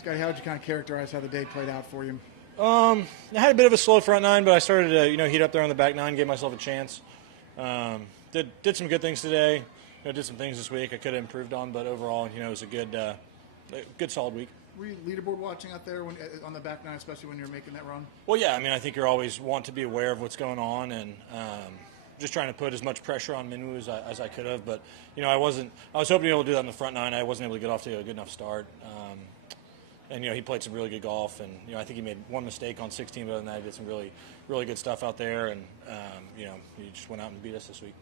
Scottie, how would you kind of characterize how the day played out for you? I had a bit of a slow front nine, but I started to heat up there on the back nine, gave myself a chance. Did some good things today. Did some things this week I could have improved on, but overall, it was a good solid week. Were you leaderboard watching out there on the back nine, especially when you're making that run? Well, yeah. I think you always want to be aware of what's going on, and just trying to put as much pressure on Minwoo as I could have. But I was hoping to be able to do that in the front nine. I wasn't able to get off to a good enough start. And he played some really good golf, and I think he made one mistake on 16, but other than that, he did some really, really good stuff out there, and he just went out and beat us this week.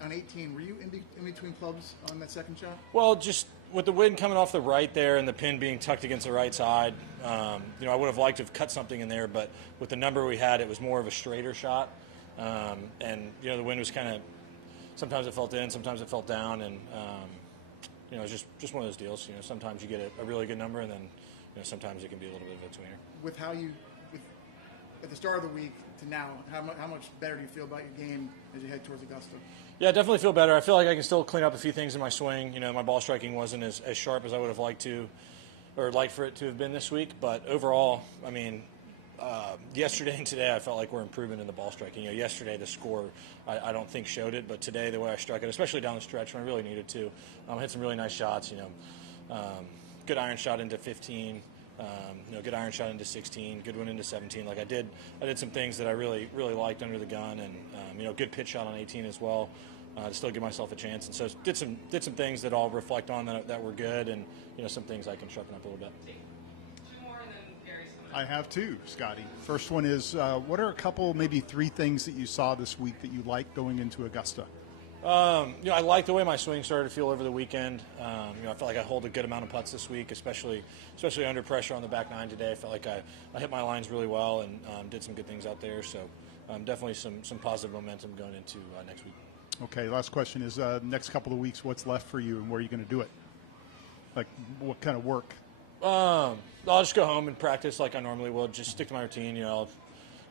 On 18, were you in between clubs on that second shot? Well, just with the wind coming off the right there and the pin being tucked against the right side, I would have liked to have cut something in there, but with the number we had, it was more of a straighter shot, and the wind was kind of, sometimes it felt in, sometimes it felt down, and it's just one of those deals. Sometimes you get a really good number, and then sometimes it can be a little bit of a tweener. With at the start of the week to now, how much better do you feel about your game as you head towards Augusta? Yeah, I definitely feel better. I feel like I can still clean up a few things in my swing. My ball striking wasn't as sharp as I would have liked for it to have been this week. But overall, yesterday and today, I felt like we're improving in the ball striking. Yesterday the score I don't think showed it, but today the way I struck it, especially down the stretch when I really needed to, I hit some really nice shots. Good iron shot into 15. Good iron shot into 16, good one into 17. I did some things that I really, really liked under the gun, and good pitch shot on 18 as well, to still give myself a chance. And so did some things that I'll reflect on that were good, and some things I can sharpen up a little bit. Two more, and then Gary's coming up. I have two, Scottie. First one is, what are a couple, maybe three things that you saw this week that you like going into Augusta? I like the way my swing started to feel over the weekend. I felt like I hold a good amount of putts this week, especially under pressure on the back nine today. I felt like I hit my lines really well and did some good things out there. So definitely some positive momentum going into next week. Okay, last question is, next couple of weeks, what's left for you and where are you going to do it? Like, what kind of work? I'll just go home and practice like I normally would. Just stick to my routine. I'll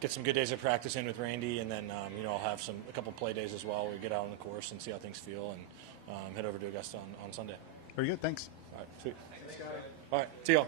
get some good days of practice in with Randy, and then I'll have a couple play days as well where we get out on the course and see how things feel, and head over to Augusta on Sunday. Very good, thanks. All right, sweet. All right, see y'all.